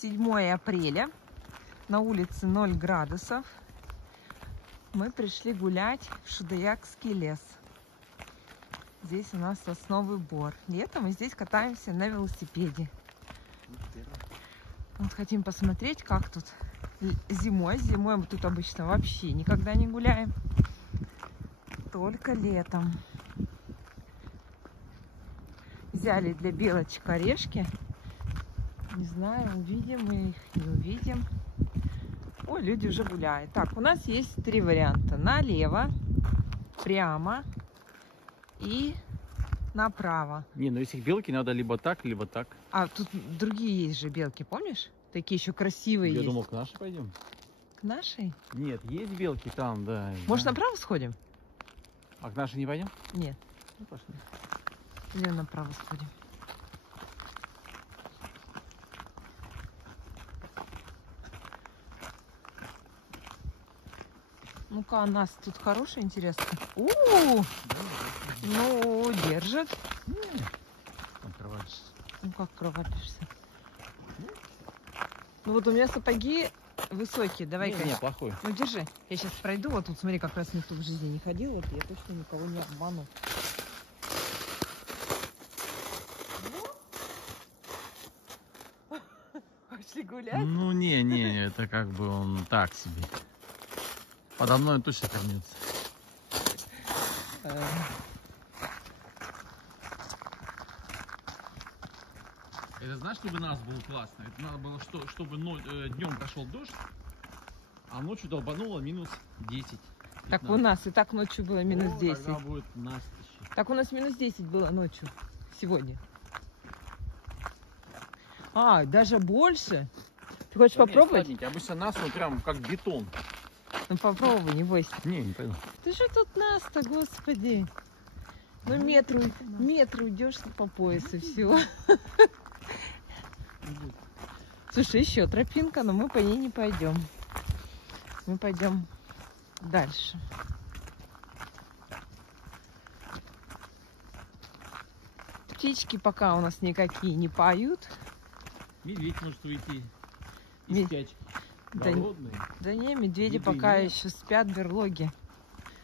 7 апреля. На улице 0 градусов. Мы пришли гулять в Шудаякский лес. Здесь у нас сосновый бор. Летом мы здесь катаемся на велосипеде. Вот хотим посмотреть, как тут зимой. Зимой мы тут обычно вообще никогда не гуляем. Только летом. Взяли для белочек орешки. Не знаю, увидим мы их, не увидим. Ой, люди уже гуляют. Так, у нас есть 3 варианта. Налево, прямо и направо. Не, ну если белки надо либо так, либо так. А тут другие есть же белки, помнишь? Такие еще красивые Я есть. думал, к нашей пойдем. К нашей? Нет, есть белки там, да. Может, направо сходим? А к нашей не пойдем? Нет. Ну, пошли. Или направо сходим. Ну-ка, у нас тут хороший, интересно. Ну, держит. Там провалишься. Ну, как провалишься? Ну, вот у меня сапоги высокие. Давай-ка. Не, плохой. Ну, держи. Я сейчас пройду. Вот тут, смотри, как раз никто в жизни не ходил. Вот я точно никого не обману. Пошли гулять? Ну, не, это как бы он так себе. Подо мной он точно кормится. Это знаешь, чтобы нас было классно? Это надо было, чтобы днем пошел дождь, а ночью долбануло минус 10. 15. Так у нас и так ночью было минус 10. Тогда будет настичь. Так у нас минус 10 было ночью. Сегодня. А, даже больше? Ты хочешь попробовать? Нет, обычно нас он прям как бетон. Ну попробуй, не бойся. Не пойду. Ты же тут нас-то, господи. Ну метр уйдешь по поясу, все. Слушай, еще тропинка, но мы по ней не пойдем. Мы пойдем дальше. Птички пока у нас никакие не поют. Медведь может уйти из спячки. Голодные. Да не, медведи Еды пока нет. еще спят в берлоге.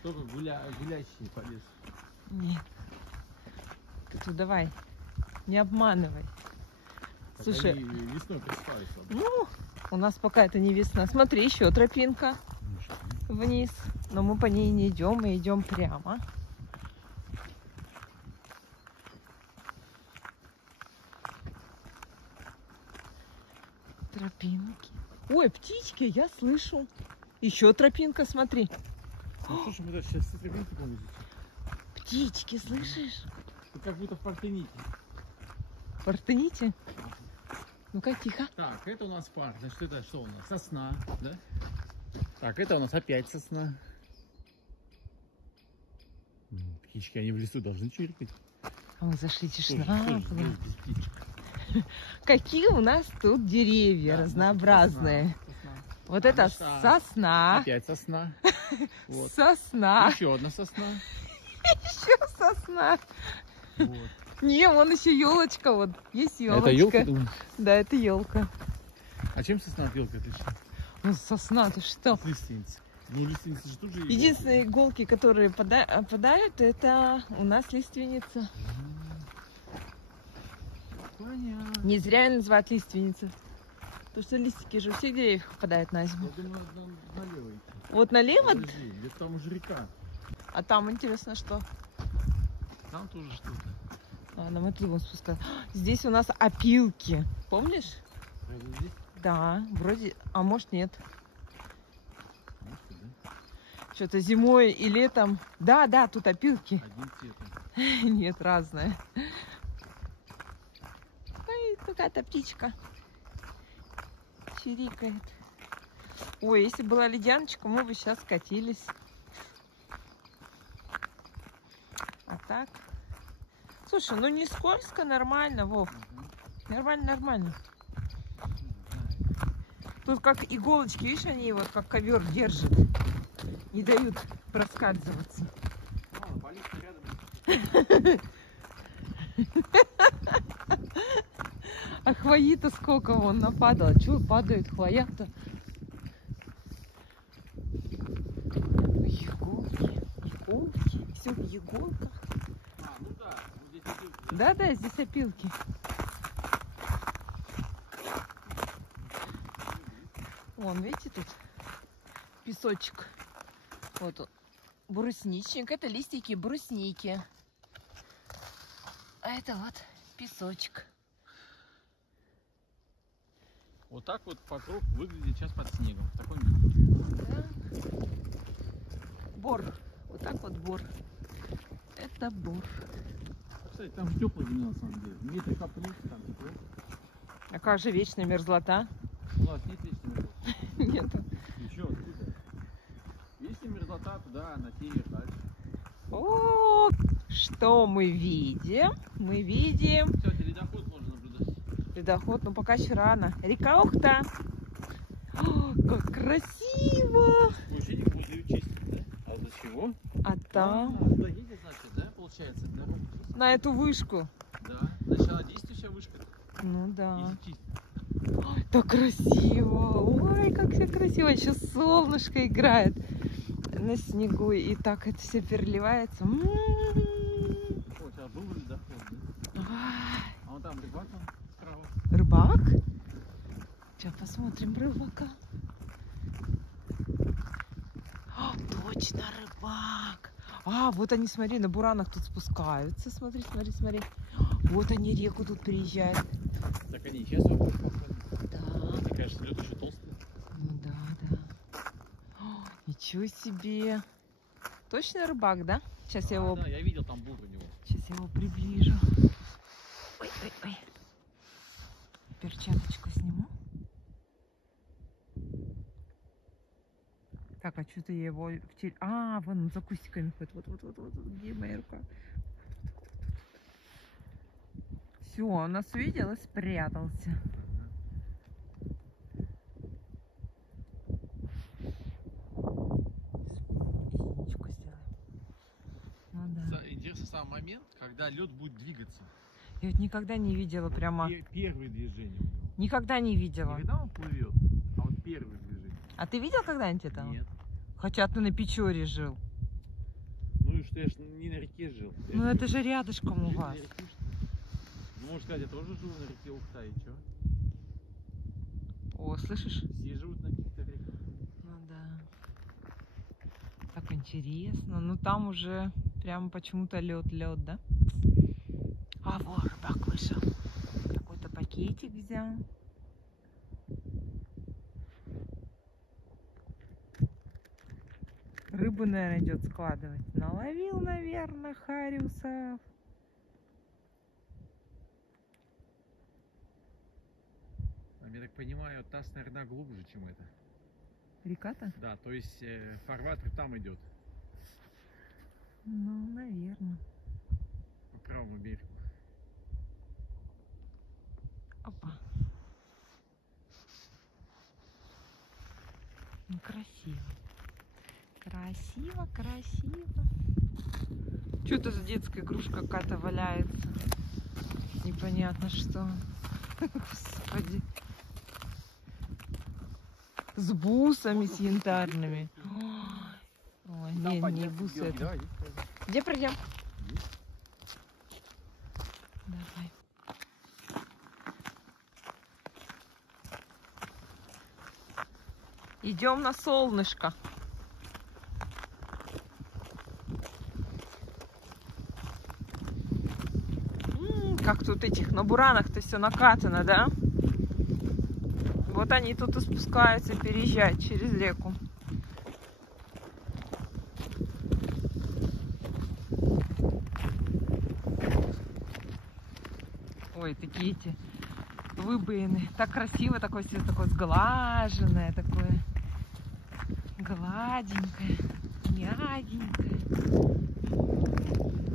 Только гулящие по лесу. Нет. Ты тут давай, не обманывай. Так Слушай, они весной просыпаются. ну, у нас пока это не весна. Смотри, еще тропинка вниз. Но мы по ней не идем, мы идем прямо. Тропинки. Ой, птички, я слышу. Еще тропинка, смотри. Ну слушай, мы сейчас все тропинки будем изучать. Птички, слышишь? Ты как будто в Партените. В Партените? Ну-ка, тихо. Так, это у нас парк. Значит, это что у нас? Сосна, да? Так, это у нас опять сосна. Птички, они в лесу должны чиркать. Ой, зашли, тишина. Что же делать без птичек? Какие у нас тут деревья Да, разнообразные. сосна. Вот это сосна. Опять сосна. Вот. Сосна. Еще одна сосна. Еще сосна. Вот. Не, вон еще елочка. Вот есть елочка. Это елка, думаешь? Да, это елка. А чем сосна от елки отличается? Ну, сосна, ты что? От лиственницы. Ну, лиственницы же тут же иголки. Единственные иголки, которые опадают, это у нас лиственница. Понятно. Не зря ее называют лиственница. Потому что листики же у всех деревьев попадают на зиму. Я думаю, надо налево идти. Вот налево, Подожди, где-то там уже река. а там интересно что. Там тоже что-то. Ладно, мы туда будем спускаться. Здесь у нас опилки. Помнишь? Разве здесь? Да, вроде, а может нет. Может, да? Что-то зимой и летом. Да, да, тут опилки. Один цветом. Нет, разные. Ой, какая-то птичка. Чирикает. Ой, если была ледяночка, мы бы сейчас катились. А так... Слушай, ну не скользко, нормально, Вов. Нормально, нормально. Тут как иголочки, видишь, они вот как ковер держат. Не дают проскальзываться. А хвои-то сколько вон нападало. Чего падает хвоя-то? Иголки, иголки. Все в иголках. А, ну да, вот здесь опилки. Да, здесь опилки. Вон, видите, тут песочек. Вот он. Брусничник. Это листики брусники. А это вот песочек. Вот так вот покров выглядит сейчас под снегом. В таком виде. Да. Бор. Вот так вот бор. Это бор. Кстати, там теплая земля на самом деле. Метры копнуть, там тепло. А как же вечная мерзлота? У нас нет вечной мерзлоты. Нету. И что, откуда? Вечная мерзлота туда, на север, дальше. О, что мы видим? Мы видим Кстати, ледоход можно наблюдать. ледоход, но пока еще рано. Река Ухта. О, как красиво! Мужчиник будет ее чистить, да? А для чего? А там, Туда едет, значит, да, получается, дорога. на эту вышку. Да, начало действующая вышка. Ну да. Если чистить. Ой, так красиво! Ой, как все красиво! Еще солнышко играет на снегу, и так это все переливается. О, сейчас был ледоход, да? Ай, А вон там рыбак там справа. рыбак? Сейчас посмотрим рыбака. А, точно, рыбак! А, вот они, смотри, на буранах тут спускаются. Смотри, смотри, смотри. Вот они реку тут приезжают. Так они сейчас вот походят. Да. Мне кажется, лед еще толстый. Ну да, да. О, ничего себе. Точно рыбак, да? Сейчас я его, Да, я видел, там был у него. сейчас я его приближу. Ой, ой, ой. Перчаточку сниму. Так, а что-то я его А, вон он за кустиками ходит. Вот, где моя рука? Все, он нас увидел и спрятался. Ресничку сделаем. Ну да. Интересный сам момент, когда лед будет двигаться. Я вот никогда не видела прямо. Первые движения. у него. Никогда не видела. Не когда он плывет, а вот первые движения. А ты видел когда-нибудь это? Нет. Хотя ты на Печоре жил. Ну и что, я ж не на реке жил. Я Ну ж это же рядышком у жил на вас. реке, что ли. Ну, можно сказать, я тоже жил на реке Ухта, и что? О, слышишь? Все живут на каких-то реках. Ну да. Так интересно. Ну там уже прямо почему-то лед, да? А вот рыбак вышел. Какой-то пакетик взял. Рыбу, наверное, идет складывать. Наловил, наверное, хариусов. Я так понимаю, таз, наверное, глубже, чем это. Река-то? Да, то есть фарватер там идет, Ну, наверное. по правому берегу. Опа. Ну, красиво. Красиво, красиво. Что это за детская игрушка какая-то валяется? Непонятно что. Господи. С бусами, с янтарными. Ой, не бусы это. Где пройдем? Давай. Идем на солнышко. Как тут этих на буранах-то все накатано, да? Вот они тут и спускаются, переезжают через реку. Ой, такие эти выбоины. Так красиво, такое все такое сглаженное, такое гладенькое, мягенькое.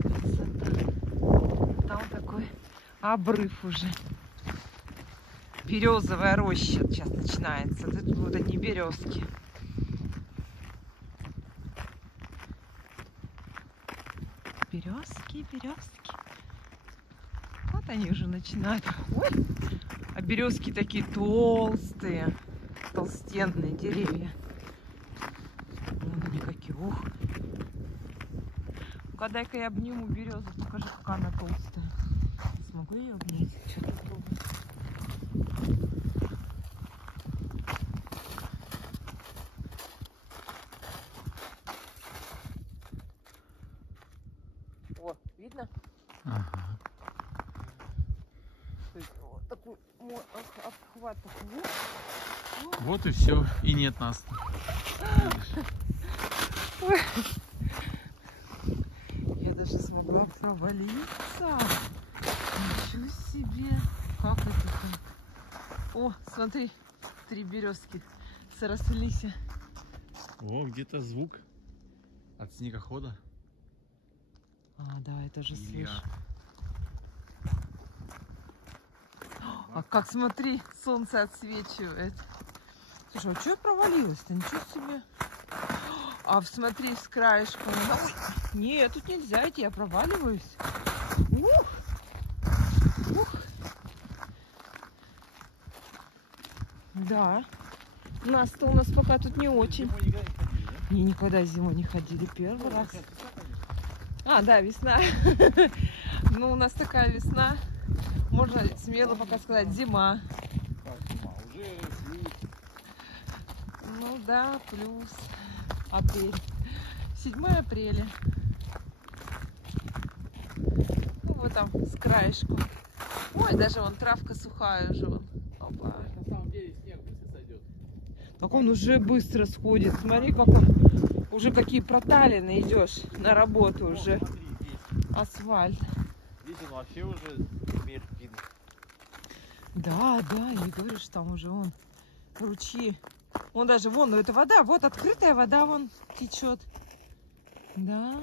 Красота. Там такой обрыв уже. Березовая роща сейчас начинается. Тут вот одни березки. Березки, березки. Вот они уже начинают. Ой, березки такие толстые, толстенные деревья. Вон они какие, ух. Ну-ка, дай-ка я обниму березу, покажи, какая она толстая. Смогу ее обнять? Что-то попробую. О, видно? Ага. То есть вот такой обхват такой. Вот и все. И нет нас. Ой. Я даже смогла провалиться. Ничего себе. Как это так? О, смотри, 3 березки срослись. О, где-то звук от снегохода. А, да, это же Или слышу. А как, смотри, солнце отсвечивает. Слушай, а что я провалилась-то? Ничего себе. А смотри, с краешка. Нет, тут нельзя идти, я проваливаюсь. Ух! Ух! Да. У нас пока тут не очень. Не, никогда зимой не ходили. Первый раз. А, да, весна. Ну, у нас такая весна. Можно смело пока сказать, зима. Ну да, плюс апрель. 7 апреля. Ну вот там с краешку. Ой, даже вон травка сухая уже. Вон. Опа. На самом деле снег быстро сойдет. Так он уже быстро сходит. Смотри, как он уже какие проталины идешь на работу уже. Смотри, здесь. Асфальт. Здесь он вообще уже вверх видно. Да, да, я говорю, что там уже вон ручьи. Вон даже вон, ну это вода, вот открытая вода вон течет. Да.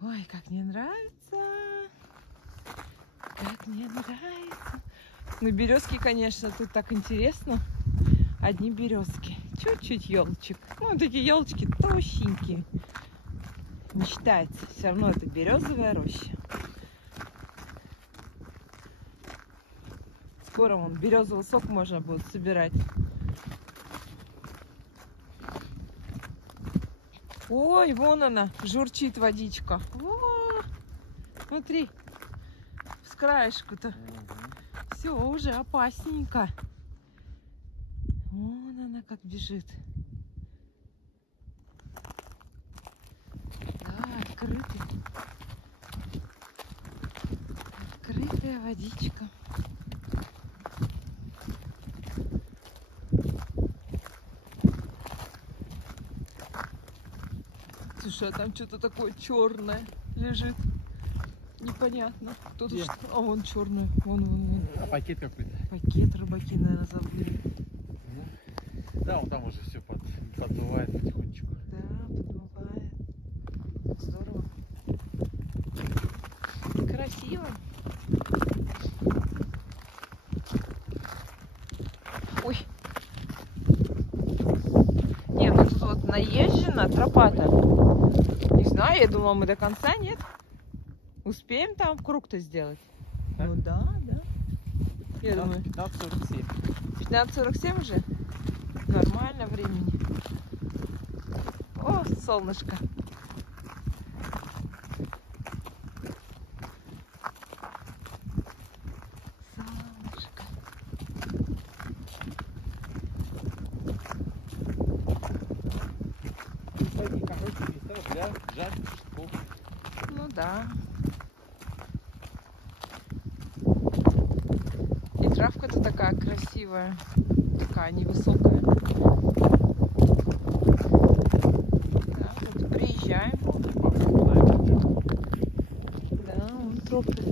Ой, как мне нравится. Как мне нравится. Ну, березки, конечно, тут так интересно. Одни березки. Чуть-чуть елочек. Ну, вот эти елочки толщенькие. Не считается. Все равно это березовая роща. Скоро вон березовый сок можно будет собирать. Ой, вон она, журчит водичка. О, смотри, с краешку-то. Все, уже опасненько. Вон она как бежит. Да, открытый. Открытая водичка. Слушай, а там что-то такое черное лежит. Непонятно. Кто тут что? А вон черное. Вон. А пакет какой-то? Пакет рыбаки, наверное, забыли. Да, он там уже все поддувает потихонечку. Да, подмывает. Здорово. Красиво. Ой. Не, ну тут вот наезжена тропа-то. Не знаю, я думала, мы до конца, нет? Успеем там круг-то сделать? Да? Ну да. Я думаю. 15:47. 15:47 уже? Нормально времени. О, солнышко. Солнышко. Кстати, хорошие места для жарки шашлыков. Ну да. И травка-то такая красивая. Такая невысокая. Да, вот приезжаем. Да, вон тропы.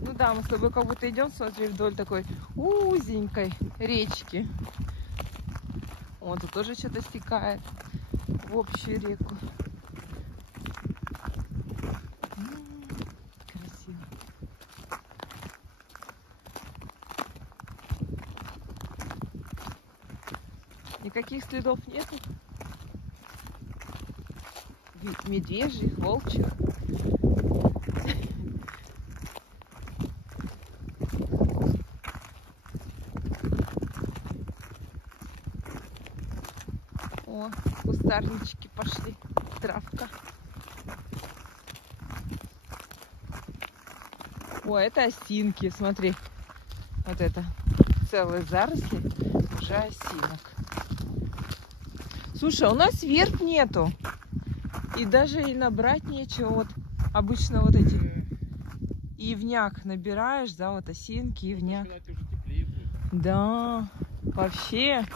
Ну да, мы с тобой как будто идем, смотри, вдоль такой узенькой речки. Вон тут тоже что-то стекает в общую реку. Красиво. Никаких следов нету. Медвежьих, волчьих. кустарнички пошли. Травка. О, это осинки, смотри. Вот это целые заросли уже осинок. Слушай, у нас верб нету. И даже и набрать нечего. Вот обычно вот эти ивняк набираешь, да, вот осинки, ивняк. Да, вообще.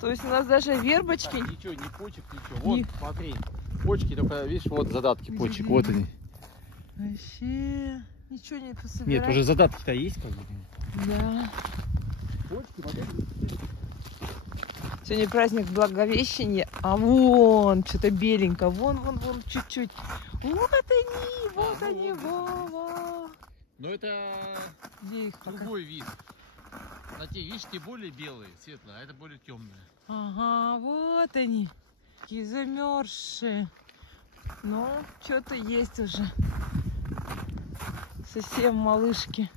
То есть у нас даже вербочки... Так, ничего, не почек, ничего. Вот, смотри. Почки, только, видишь, вот задатки почек, вот они. Вообще ничего не пособирать. Нет, уже задатки-то есть, как бы. Да. Почки, потом... Сегодня праздник Благовещения, а вон что-то беленько, вон, чуть-чуть. Вот они, Вова. Но это Где их пока? другой вид. На те, видишь, те более белые, светлые, а это более темные. Ага, вот они, такие замерзшие. Но что-то есть уже. Совсем малышки.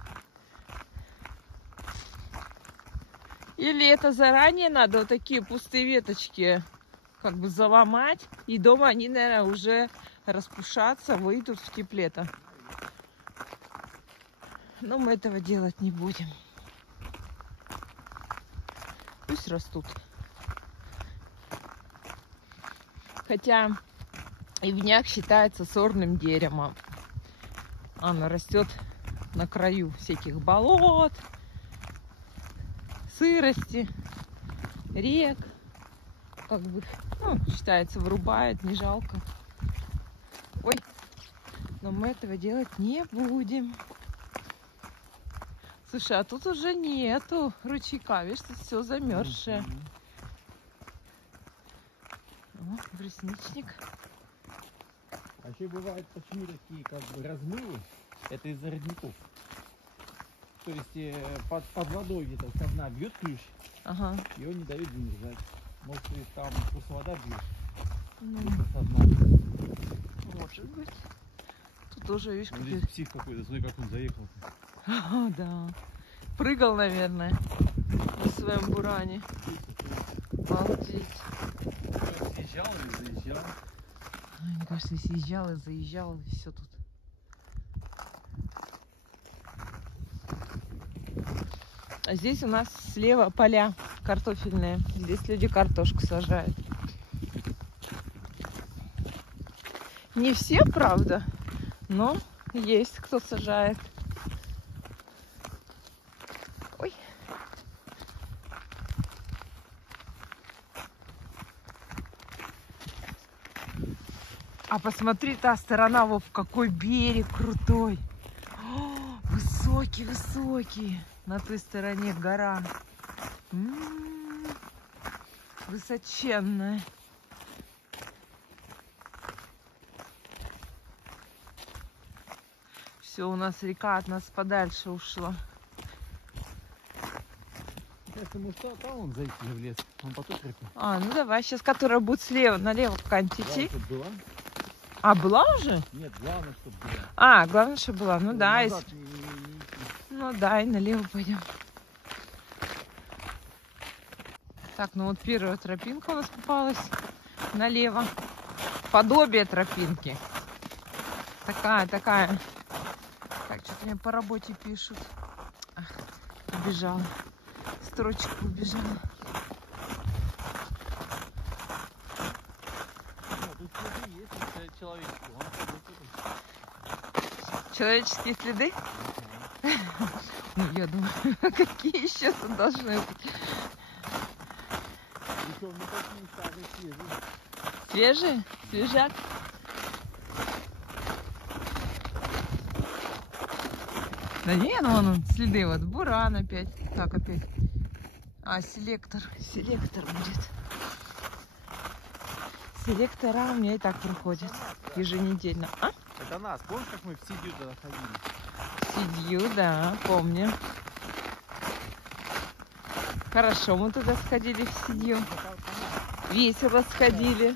Или это заранее надо вот такие пустые веточки как бы заломать, и дома они, наверное, уже распушатся, выйдут в тепле-то. Но мы этого делать не будем. Пусть растут. Хотя ивняк считается сорным деревом. Оно растет на краю всяких болот, сырости, рек, как бы, ну, считается, вырубает, не жалко. Ой, но мы этого делать не будем. Слушай, а тут уже нету ручейка, видишь, тут все замерзшее. О, брусничник. А еще бывает, почему такие как бы размывы, это из-за родников. То есть под водой где-то со дна бьет ключ, Ага. и он не дает замерзать. Может, ты там просто вода бьет, Ну, со дна. может быть. Тут тоже, видишь, Ну, как... здесь псих какой-то, смотри, как он заехал. Ага, да. Прыгал, наверное, на своем буране. Обалдеть. Съезжал и заезжал. Ой, мне кажется, съезжал и заезжал, и все тут. А здесь у нас слева поля картофельные. Здесь люди картошку сажают. Не все, правда, но есть кто сажает. Ой. А посмотри, та сторона, Вов, какой берег крутой. О, высокий, высокий. На той стороне гора. Высоченная. Все, у нас река от нас подальше ушла. Кажется, может, там он зайти в лес, он потом реку. А, ну давай, сейчас которая будет слева, налево какая-нибудь идти. Была? А, была уже? Нет, главное, чтобы была. А, главное, чтобы была. Ну да, Назад если... не идти. Ну да, и налево пойдем. Так, ну вот первая тропинка у нас попалась налево. Подобие тропинки. Такая. Так, что-то мне по работе пишут. Ах, убежала. Строчка убежала. Тут следы есть, человеческие. Человеческие следы? Ну, я думаю, какие еще тут должны быть? Причем не такие старые, свежие. Свежие? Свежак? Да не, ну вон следы, вот буран опять. Так, опять. А, селектор. Селектор будет. Селектора у меня и так проходят еженедельно. А? Это нас. Помнишь, как мы в Сидью туда ходили? Сидью, да, помню. Хорошо, мы туда сходили в Сидью. Весело сходили.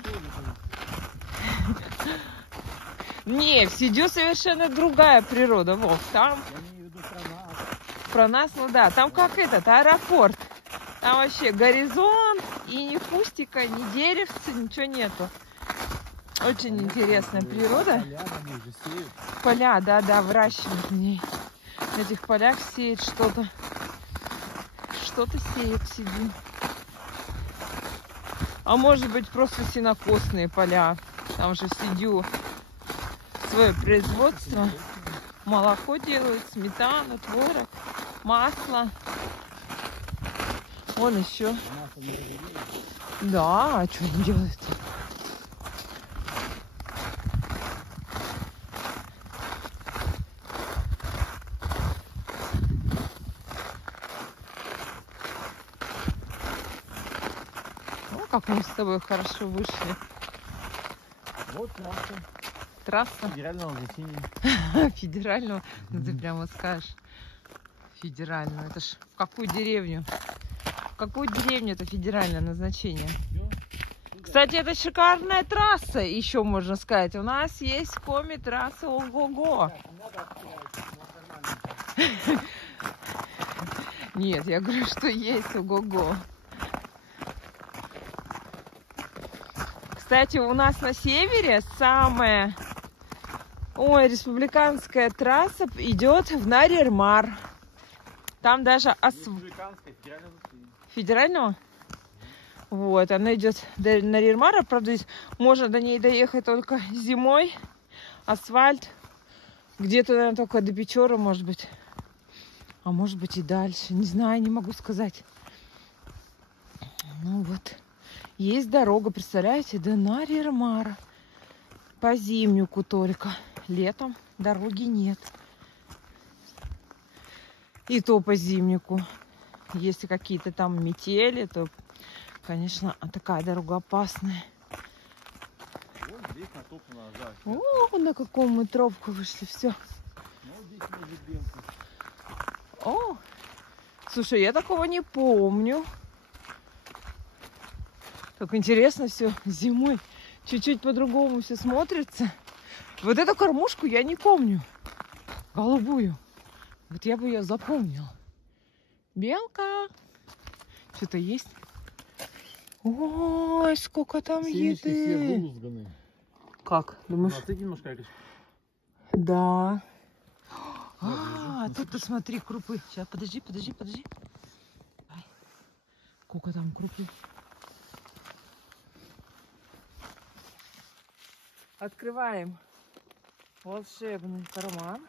Не, в Сидью совершенно другая природа. Вот, там... Я имею в виду про нас. Про нас, ну да. Там как этот, аэропорт. Там вообще горизонт, и ни кустика, ни деревца, ничего нету. Очень интересная природа. Поля, да, выращивают в ней. На этих полях сеют что-то. Что-то сеют, сидим. А может быть просто сенокосные поля. Там же сидю свое производство. Молоко делают, сметану, творог, масло. Вон еще. Да, а что они делают? Ну, как мы с тобой хорошо вышли. Вот трасса. Трасса Федерального значения. федерального. Ну, ты прямо скажешь. Федерального. Это ж в какую деревню? В какую деревню это федеральное назначение? Кстати, это шикарная трасса, еще можно сказать. У нас есть коми-трасса, ого-го. Нет, я говорю, что есть, ого-го. Кстати, у нас на севере самая республиканская трасса идет в Нарьяр-Мар. Там даже федерального? Вот, она идет до Нарьяр-Мара, правда, здесь можно до ней доехать только зимой. Асфальт где-то, наверное, только до Печоры, может быть. А может быть и дальше. Не знаю, не могу сказать. Ну вот. Есть дорога, представляете, до Нарьяр-Мара. По зимнюку только. Летом дороги нет. И то по зимнику. Если какие-то там метели, то, конечно, такая дорога опасная. Вот здесь натоплено, да. О, на каком мы тропку вышли, все. Вот здесь может белка. О, слушай, я такого не помню. Так интересно все зимой. Чуть-чуть по-другому все смотрится. Вот эту кормушку я не помню. Голубую. Вот я бы ее запомнила. Белка. Что-то есть. Ой, сколько там еды. Как? Думаешь? Ты немножко якось. Да. Тут посмотри, крупы. Сейчас, подожди. Ай. Сколько там крупы. Открываем волшебный карман.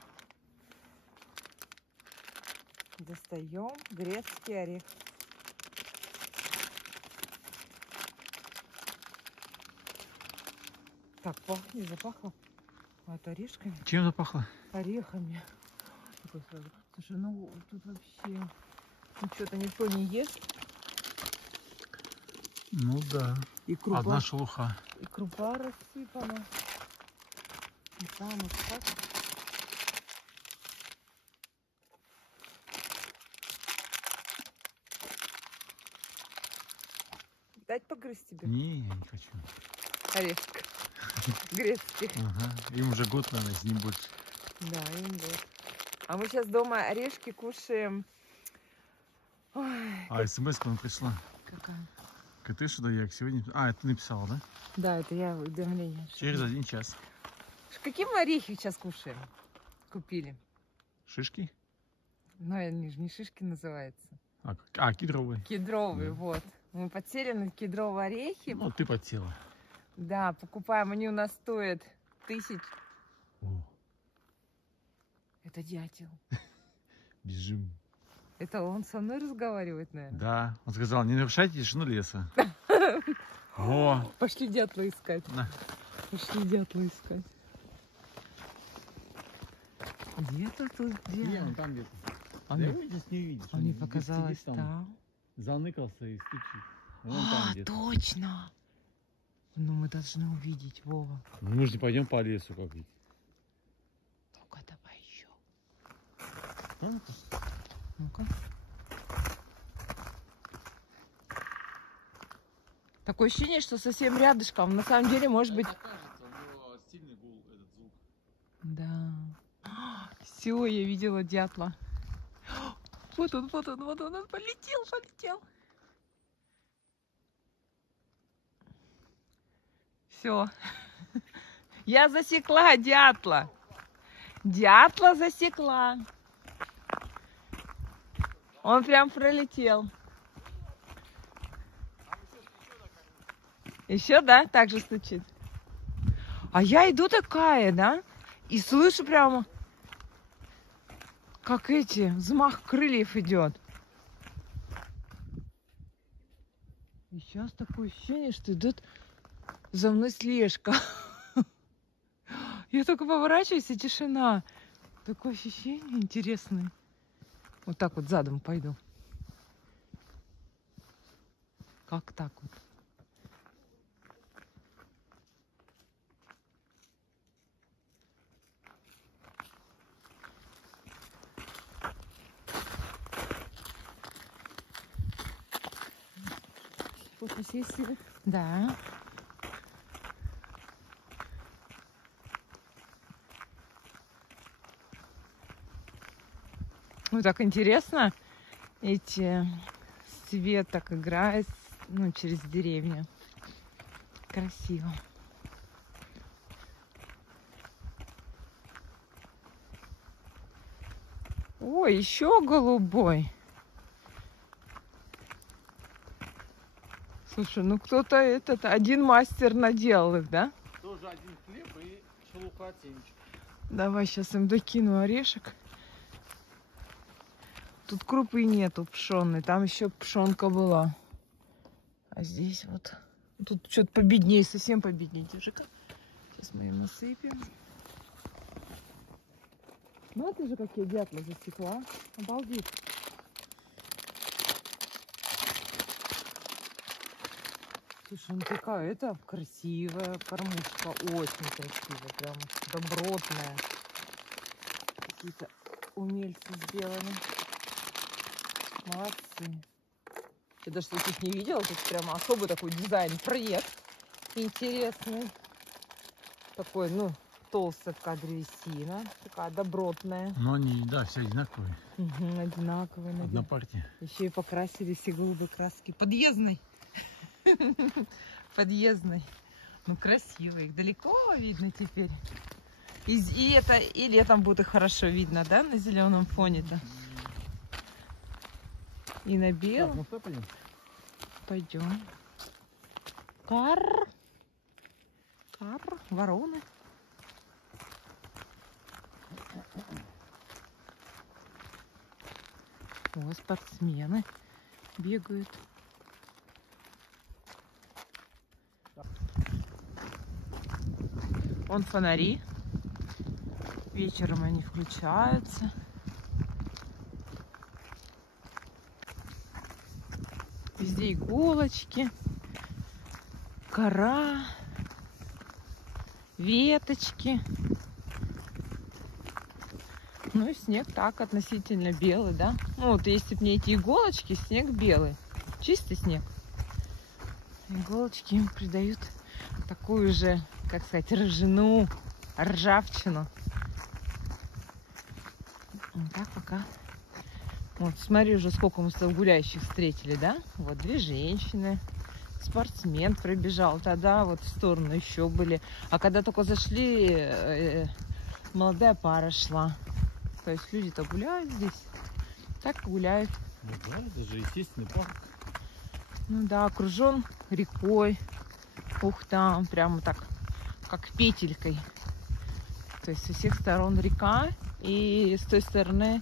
Достаем грецкий орех. Так, пахнет, запахло. От орешками. Чем запахло? Орехами. Такой сразу. Слушай, ну тут вообще что-то никто не ест. Ну да. И крупа. Одна шелуха. И крупа рассыпана. И там вот так. Дать погрызть тебе? Не, я не хочу. Орешка. Грецкий. Ага. Им уже год, наверное, с ним больше. Да, им год. А мы сейчас дома орешки кушаем. Ой, А смс нам пришла. какая? Катыша да як сегодня. А, это написала, да? Да, это я уведомление. Через 1 час. Какие мы орехи сейчас кушаем? Купили. Шишки? Ну, они же не шишки называются. Кедровые. Кедровые, Да. вот. Мы подсели на кедровые орехи. Ну, ты подсела. Да, покупаем. Они у нас стоят 1000. О, Это дятел. бежим. Это он со мной разговаривает, наверное? Да, он сказал, не нарушайте тишину леса. О, Пошли дятла искать. на. Пошли дятла искать. Где-то тут Не, дятел. он там где-то. Он, Да, его здесь не видишь. он мне здесь показалось сидит там. Заныкался и стучит. Вон там где-то. Точно. Ну, мы должны увидеть, Вова. Ну, мы же не пойдем по лесу как ведь. Ну-ка, давай еще. А, ну-ка. Ну-ка. Такое ощущение, что совсем рядышком. На самом деле, может быть... Кажется, у него сильный гул, этот звук. Да. Все, я видела дятла. Вот он, он полетел. Все. Я засекла дятла. Дятла засекла. Он прям пролетел. Еще, да? Так же стучит. А я иду такая, да? И слышу прямо, как взмах крыльев идет. И сейчас такое ощущение, что идет за мной слежка. Я только поворачиваюсь, и тишина. Такое ощущение интересное. Вот так вот задом пойду. Как так вот? Фотосессия. Да. Ну, так интересно. Свет так играет, ну, через деревню. Красиво. Ой, еще голубой. Слушай, ну кто-то один мастер наделал их, да? Тоже один хлеб и шелуха от семечек. Давай сейчас им докину орешек. Тут крупы нету пшённой, там еще пшенка была. А здесь вот. Тут что-то победнее, совсем победнее. Держи-ка. Сейчас мы им насыпем. Ну это же как я дятла засекла. Обалдеть. Слушай, ну такая, красивая кормушка. Очень красивая, прям добротная. Какие-то умельцы сделаны. Молодцы. Я даже таких не видела. Тут прямо особый такой дизайн, проект. Интересный. Такой, ну, толстая такая древесина. Такая добротная. Ну они, да, все одинаковые. Угу, одинаковые. Одна партия. Еще и покрасили все голубые краски. Подъездный. Подъездный. Ну, красиво. Их далеко видно теперь. И летом будет их хорошо видно, да, на зеленом фоне-то. И на белом. Так, ну что, пойдем? Пойдем. Кар, вороны. О, спортсмены бегают. Вон фонари. Вечером они включаются. Везде иголочки, кора, веточки. Ну и снег так относительно белый, да? Ну вот если бы не эти иголочки, снег белый. Чистый снег. Иголочки им придают такую же, как сказать, рыжину, ржавчину. Вот так пока. Вот, смотри, уже сколько мы с тобой гуляющих встретили, да? Вот 2 женщины, спортсмен пробежал, тогда вот в сторону еще были. А когда только зашли, молодая пара шла. То есть люди-то гуляют здесь, так гуляют. Ну да, это же естественный парк. Ну да, окружен рекой. Ух, там прямо так, как петелькой. То есть со всех сторон река, и с той стороны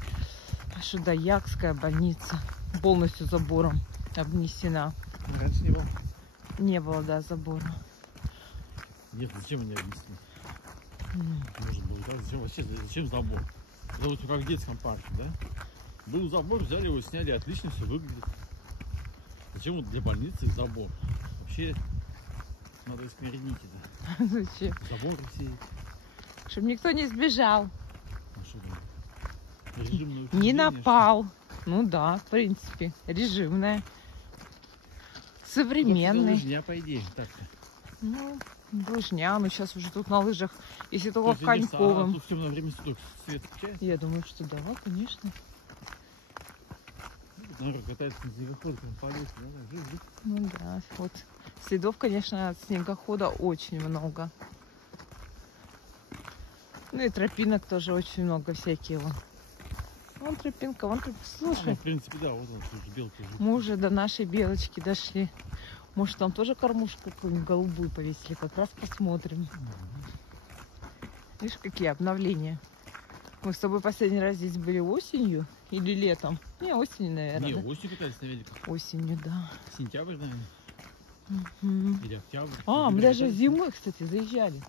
Шудаякская больница полностью забором обнесена. Раньше не было. Не было, да, забора. Нет, зачем они объяснить? Может быть, да? Зачем забор? Это вот как в детском парке, да? Был забор, взяли его, сняли, отлично все выглядит. Зачем вот для больницы забор? Вообще надо искоренить это. Зачем? Заборы все. Чтобы никто не сбежал. А что там? Режимное Не учреждение, напал. Ну да, в принципе, режимная. Современный. Лыжня, по идее, так-то. Ну, лыжня, ну сейчас уже тут на лыжах, если То только в есть Коньковом. тут в темное время суток свет включается? Я думаю, что да, конечно. Наверное, катается на снегоходе, на полете, да? Ну да, вот Следов, конечно, от снегохода очень много. Ну и тропинок тоже очень много всяких. Вон тропинка, вон тропинка. Слушай, в принципе, да, вот он, слушай, белки живут. мы уже до нашей белочки дошли. Может, там тоже кормушку какую-нибудь голубую повесили. Как раз посмотрим. Видишь, какие обновления. Мы с тобой последний раз здесь были осенью или летом? Не, осенью, наверное. Не, Да? осенью катались на великах. Осенью, да. Сентябрь, наверное. Мгм. Или октябрь. А, мы Или даже катались. зимой, кстати, заезжали.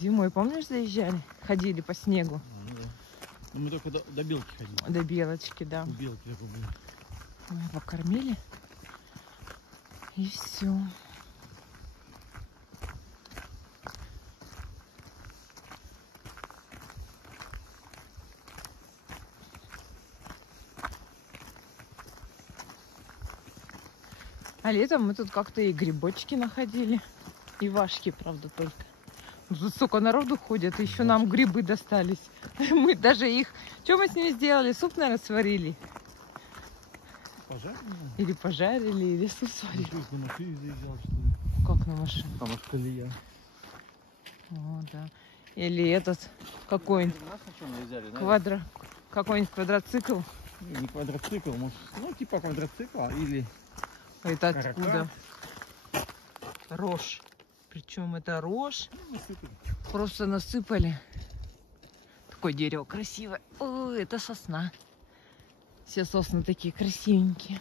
Зимой, помнишь, заезжали? Ходили по снегу. Ну, да. Но мы только до белки ходили. До белочки, да. У белки такой был. Мы покормили. И все. А летом мы тут как-то и грибочки находили. И вашки, правда, только. Тут столько народу ходят, еще нам грибы достались. Мы даже их... Что мы с ними сделали? Суп, наверное, сварили. Пожар? Или пожарили, или суп сварили. На машине заезжал, что ли? Как на машине? Там аж колея. О, да. Или этот какой-нибудь какой-нибудь квадроцикл. Не квадроцикл, может, ну типа квадроцикла или Это каракат. откуда? Рожь. Причем это рожь. Насыпали. Просто насыпали. Такое дерево красивое. О, это сосна. Все сосны такие красивенькие.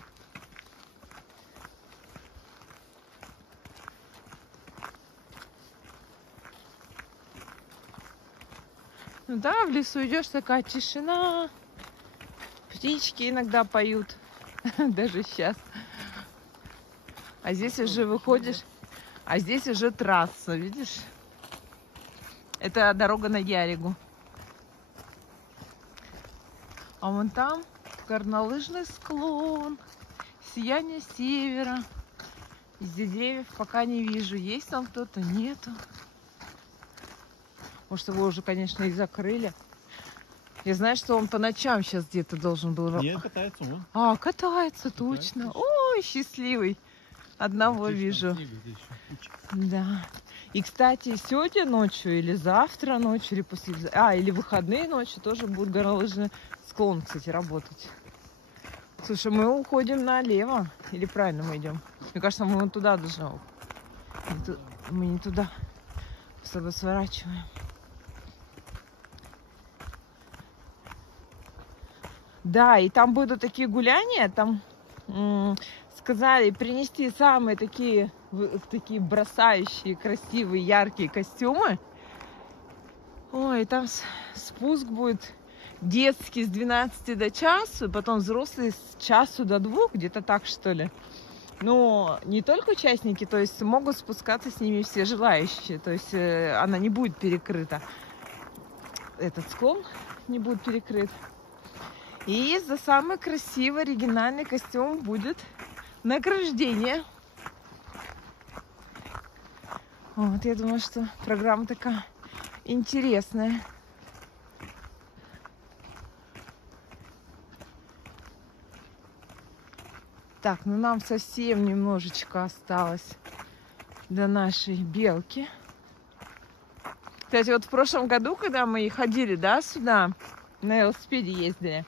Ну да, в лесу идешь, такая тишина. Птички иногда поют. Даже сейчас. А здесь уже выходишь. А здесь уже трасса, видишь? Это дорога на Яригу. А вон там горнолыжный склон. Сияние севера. Из деревьев пока не вижу. Есть там кто-то? Нету. Может, его уже, конечно, и закрыли. Я знаю, что он по ночам сейчас где-то должен был... Нет, катается он. А, катается, точно. Ой, счастливый. Одного вижу. Да. И, кстати, сегодня ночью или завтра ночью, или послезавтра... или выходные ночью тоже будет горнолыжный склон, кстати, работать. Слушай, мы уходим налево. Или правильно мы идем? Мне кажется, мы вон туда должны. Мы не туда. С тобой сворачиваем. Да, и там будут такие гуляния, там сказали принести самые такие бросающие, красивые, яркие костюмы. Ой, там спуск будет детский с 12 до часу, и потом взрослый с часу до 2, где-то так, что ли. Но не только участники, то есть могут спускаться с ними все желающие, то есть она не будет перекрыта. Этот склон не будет перекрыт. И за самый красивый оригинальный костюм будет награждение. Вот, я думаю, что программа такая интересная. Так, ну нам совсем немножечко осталось до нашей белки. Кстати, вот в прошлом году, когда мы ходили, да, сюда, на велосипеде ездили,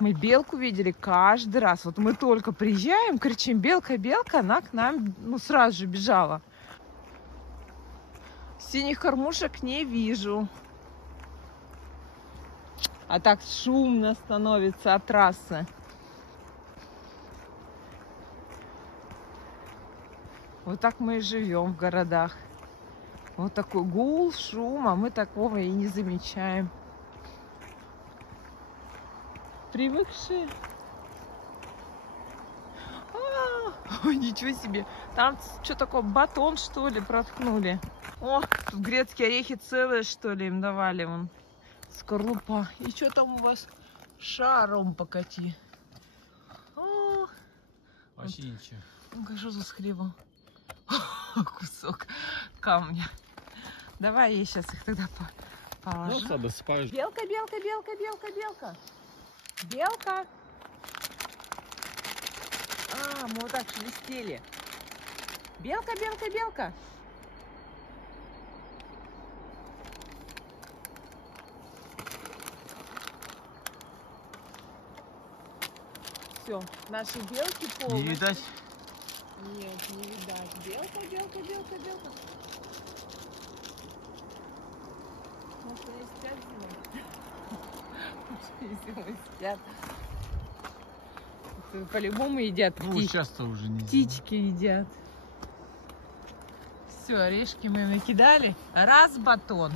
мы белку видели каждый раз. Вот мы только приезжаем, кричим: белка, белка, она к нам сразу же бежала. Синих кормушек не вижу. А так шумно становится от трассы. Вот так мы и живем в городах. Вот такой гул, шум, а мы такого и не замечаем. Привыкшие. Ой, ничего себе. Там что такое, батон, что ли, проткнули? О, тут грецкие орехи целые, что ли, им давали. Вон скорлупа. И что там у вас? Шаром покати. О, Вообще ничего. ну-ка, что за схлебом? Кусок камня. Давай я сейчас их тогда положу. Ну, досыпаешь. Белка, белка, белка, белка, белка. Белка. А, мы вот так шелестели. Белка, белка, белка. Все, наши белки полностью. Не видать? Нет, не видать. Белка, белка, белка, белка. Может, они спят зимой? Зимой спят. По-любому едят Ну, птички. сейчас-то уже не Птички едят. Все, орешки мы накидали. Раз батон.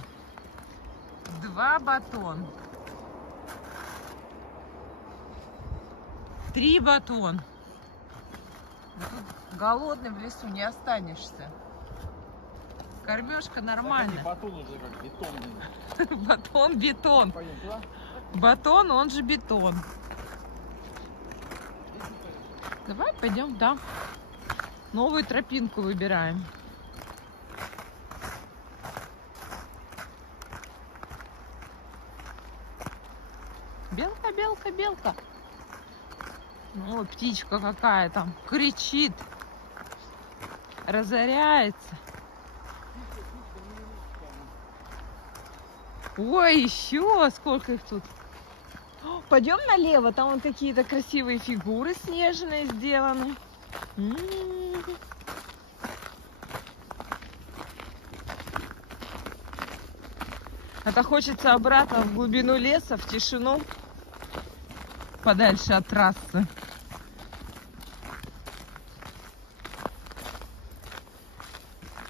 2 батон. 3 батон. Тут голодный в лесу не останешься. Кормежка нормально. Батон уже как бетонный. Батон, бетон. Пойдем туда? Батон, он же бетон. Давай пойдем, да. Новую тропинку выбираем. Белка, белка, белка. Ну, птичка какая там. Кричит. Разоряется. Ой, еще сколько их тут. Пойдем налево, там вон какие-то красивые фигуры снежные сделаны. Это хочется обратно в глубину леса, в тишину, подальше от трассы.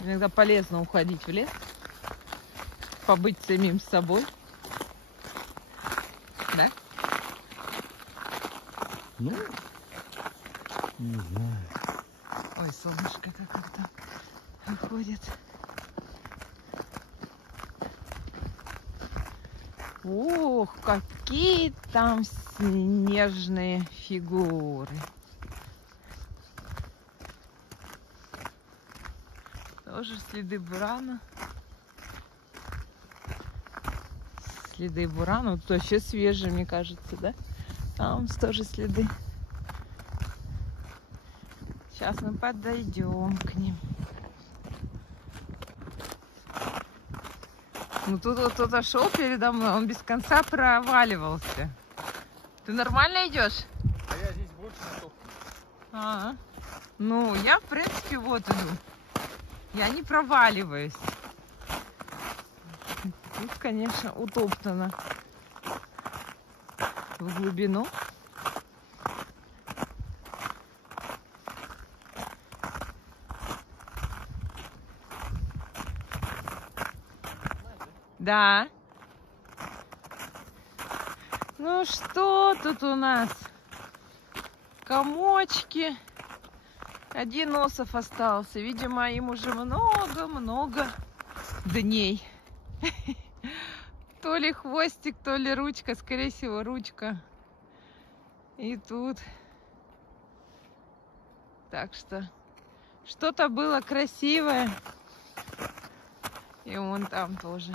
Иногда полезно уходить в лес, побыть самим собой. Да? Ну, не знаю. Ой, солнышко как там выходит. Ух, какие там снежные фигуры. Тоже следы бурана. Следы бурана. Вот вообще свежие, мне кажется, да? Там тоже следы. Сейчас мы подойдем к ним. Ну тут вот кто-то шел передо мной, он без конца проваливался. Ты нормально идешь? А я здесь больше на топ. Ну, я, в принципе, вот иду. Я не проваливаюсь. Тут, конечно, утоптано в глубину. Да. Ну что тут у нас? Комочки. Один осов остался. Видимо, им уже много-много дней. То ли хвостик, то ли ручка. Скорее всего, ручка. И тут. Так что что-то было красивое. И вон там тоже.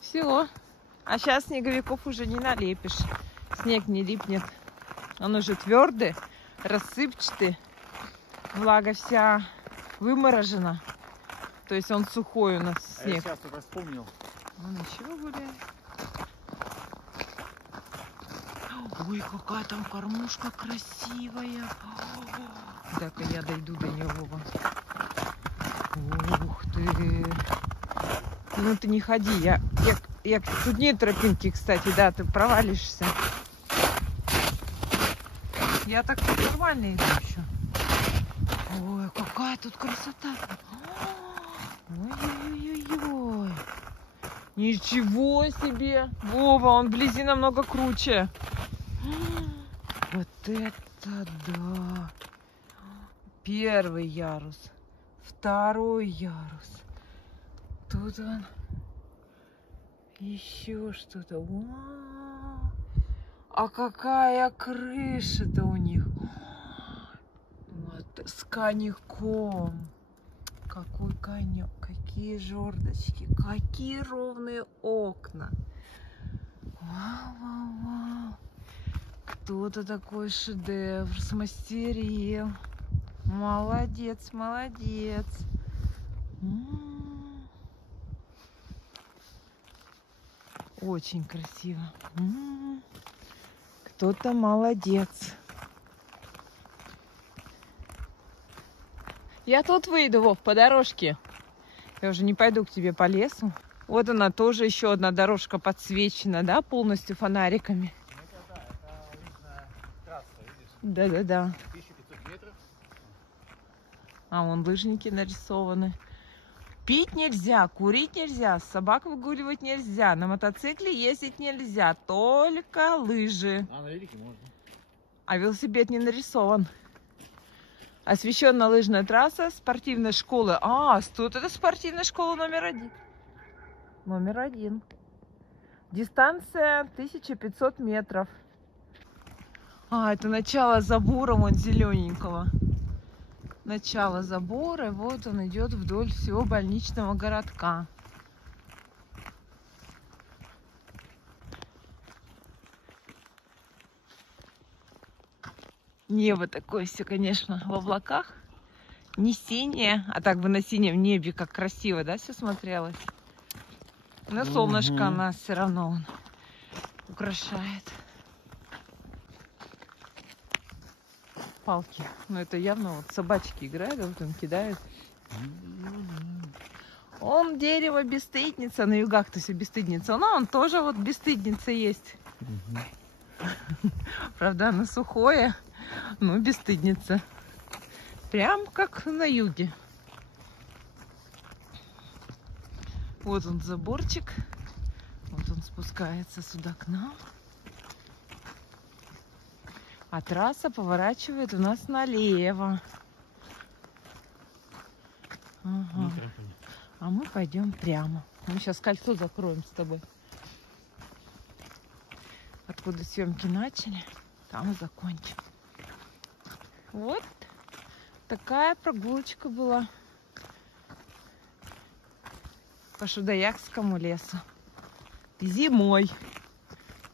Все. А сейчас снеговиков уже не налепишь. Снег не липнет. Он уже твердый, рассыпчатый. Влага вся выморожена. То есть он сухой у нас А я снег. сейчас только вспомнил. Он еще гуляет. Ой, какая там кормушка красивая. Так-ка я дойду до него. Ух ты. Ну ты не ходи. Тут нет тропинки, кстати, да, ты провалишься. Я так нормально иду еще. Ой, какая тут красота. Ой-ой-ой-ой. Ничего себе. Вова, он вблизи намного круче. Вот это да. Первый ярус. Второй ярус. Тут он. Еще что-то. Вау. А какая крыша-то у них. Вот, с коньком. Какой конек. Какие жердочки. Какие ровные окна. Вау-вау-вау. Кто-то такой шедевр смастерил. Молодец, молодец. Очень красиво. Кто-то молодец. Я тут выйду, Вов, по дорожке. Я уже не пойду к тебе по лесу. Вот она тоже еще одна дорожка подсвечена, да, полностью фонариками. Это да, это лыжная трасса, видишь? Да-да-да. 1500 метров. А вон лыжники нарисованы. Пить нельзя, курить нельзя, собак выгуливать нельзя, на мотоцикле ездить нельзя, только лыжи. А на велике можно. А велосипед не нарисован. Освещенная лыжная трасса спортивной школы. А, тут это спортивная школа номер 1. Номер 1. Дистанция 1500 метров. А, это начало забора, вон зелененького. Начало забора, и вот он идет вдоль всего больничного городка. Небо такое все, конечно, в облаках. Не синее, а так бы на синем небе как красиво, да, все смотрелось. Но солнышко нас все равно он украшает. Палки. Ну это явно вот собачки играют, а вот он кидает. Он дерево бесстыдница, на югах-то все бесстыдница. Но он тоже вот бесстыдница есть. Правда, она сухое, но бесстыдница. Прям как на юге. Вот он заборчик. Вот он спускается сюда к нам. А трасса поворачивает у нас налево. Ага. А мы пойдем прямо. Мы сейчас кольцо закроем с тобой. Откуда съемки начали, там и закончим. Вот такая прогулочка была по Шудаякскому лесу. Зимой.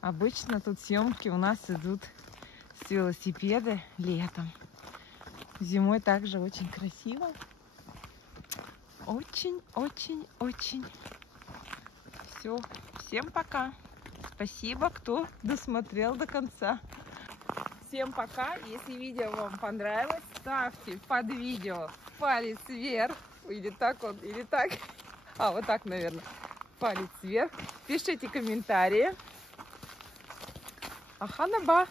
Обычно тут съемки у нас идут с велосипеда летом. Зимой также очень красиво. Очень. Все. Всем пока. Спасибо, кто досмотрел до конца. Всем пока. Если видео вам понравилось, ставьте под видео палец вверх. Или так вот, или так. А, вот так, наверное. Палец вверх. Пишите комментарии. Аханаба.